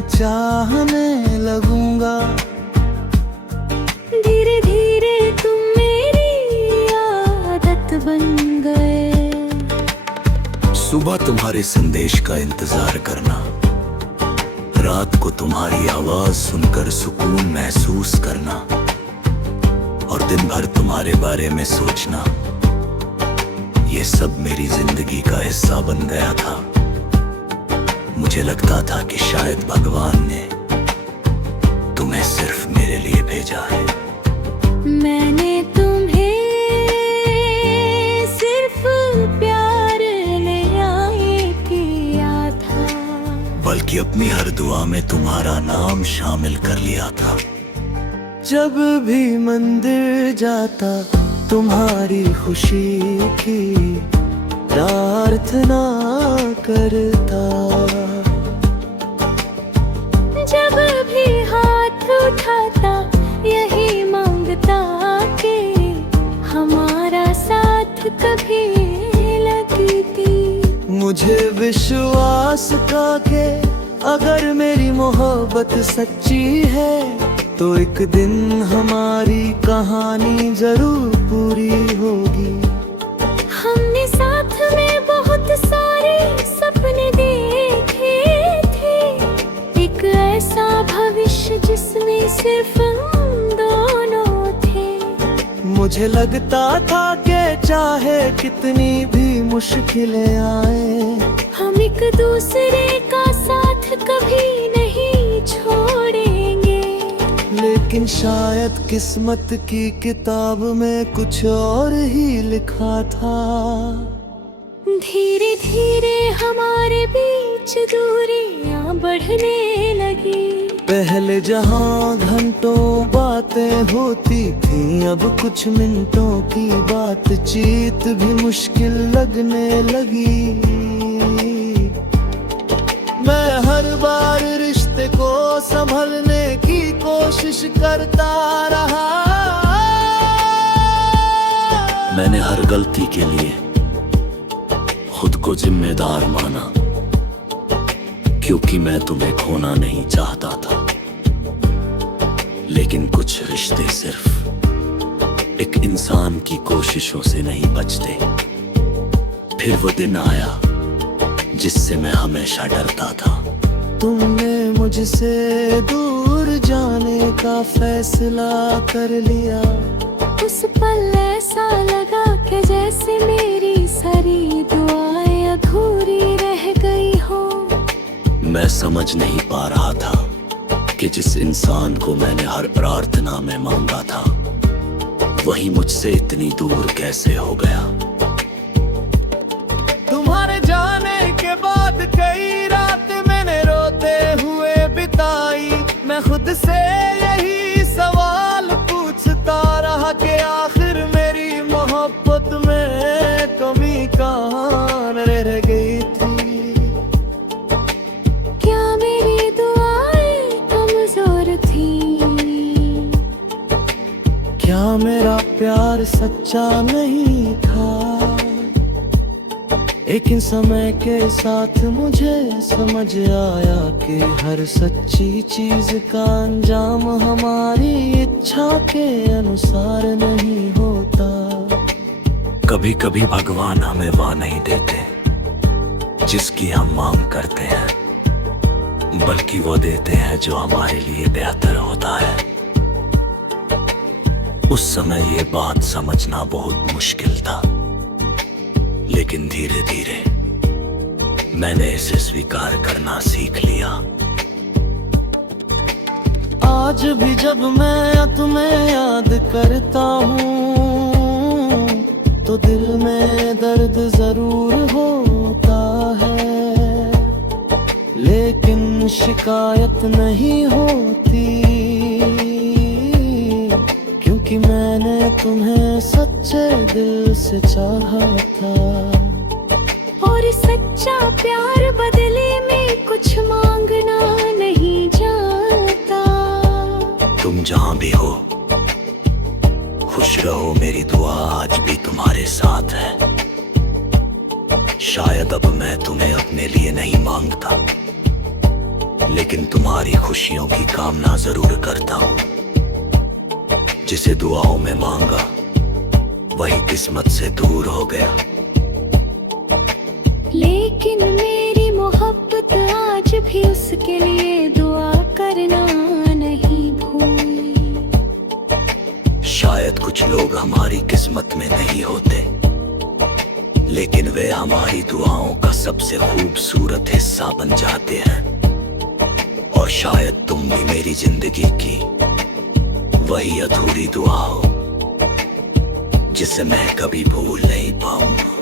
चाहने लगूंगा। धीरे धीरे तुम मेरी आदत बन गए। सुबह तुम्हारे संदेश का इंतजार करना, रात को तुम्हारी आवाज सुनकर सुकून महसूस करना, और दिन भर तुम्हारे बारे में सोचना, ये सब मेरी जिंदगी का हिस्सा बन गया था। मुझे लगता था कि शायद भगवान ने तुम्हें सिर्फ मेरे लिए भेजा है। मैंने तुम्हें सिर्फ प्यार ले किया था, बल्कि अपनी हर दुआ में तुम्हारा नाम शामिल कर लिया था। जब भी मंदिर जाता तुम्हारी खुशी की प्रार्थना करता। जब भी हाथ उठाता यही मांगता कि हमारा साथ कभी लगी थी। मुझे विश्वास था कि अगर मेरी मोहब्बत सच्ची है तो एक दिन हमारी कहानी जरूर पूरी होगी। हमने साथ में बहुत सारे सपने देखे थे, एक ऐसा भविष्य जिसमें सिर्फ हम दोनों थे। मुझे लगता था कि चाहे कितनी भी मुश्किलें आए, हम एक दूसरे का साथ कभी नहीं छोड़ेंगे। लेकिन शायद किस्मत की किताब में कुछ और ही लिखा था। धीरे धीरे हमारे बीच दूरियां बढ़ने लगी। पहले जहां घंटों बातें होती थी, अब कुछ मिनटों की बातचीत भी मुश्किल लगने लगी। मैं हर बार रिश्ते को संभलने की कोशिश करता रहा। मैंने हर गलती के लिए खुद को जिम्मेदार माना, क्योंकि मैं तुम्हें खोना नहीं चाहता था। लेकिन कुछ रिश्ते सिर्फ एक इंसान की कोशिशों से नहीं बचते। फिर वो दिन आया जिससे मैं हमेशा डरता था। तुमने मुझसे दूर जाने का फैसला कर लिया। उस पल ऐसा लगा कि जैसे मेरी सारी दुआएं अधूरी रह गई हो। मैं समझ नहीं पा रहा था कि जिस इंसान को मैंने हर प्रार्थना में मांगा था, वही मुझसे इतनी दूर कैसे हो गया। तुम्हारे जाने के बाद कई रात मैंने रोते हुए बिताई। मैं खुद से यही सवाल पूछता रहा कि आखिर मेरी मोहब्बत में कमी कहाँ रह गई थी। क्या मेरी दुआएं कमजोर थी? क्या मेरा प्यार सच्चा नहीं था? लेकिन समय के साथ मुझे समझ आया कि हर सच्ची चीज का अंजाम हमारी इच्छा के अनुसार नहीं होता। कभी कभी भगवान हमें वह नहीं देते जिसकी हम मांग करते हैं, बल्कि वो देते हैं जो हमारे लिए बेहतर होता है। उस समय ये बात समझना बहुत मुश्किल था, लेकिन धीरे धीरे मैंने इसे स्वीकार करना सीख लिया। आज भी जब मैं तुम्हें याद करता हूँ तो दिल में दर्द जरूर होता है, लेकिन शिकायत नहीं होती, क्योंकि मैंने तुम्हें सच्चे दिल से चाहा था। और सच्चा प्यार बदले में कुछ मांगना नहीं जानता। तुम जहां भी हो खुश रहो, मेरी दुआ आज भी तुम्हारे साथ है। शायद अब मैं तुम्हें अपने लिए नहीं मांगता, लेकिन तुम्हारी खुशियों की कामना जरूर करता हूँ। जिसे दुआओं में मांगा वही किस्मत से दूर हो गया। लेकिन मेरी मोहब्बत आज भी उसके लिए दुआ करना नहीं भूली। शायद कुछ लोग हमारी किस्मत में नहीं होते, लेकिन वे हमारी दुआओं का सबसे खूबसूरत हिस्सा बन जाते हैं। और शायद तुम भी मेरी जिंदगी की वही अधूरी दुआ हो जिसे मैं कभी भूल नहीं पाऊंगा।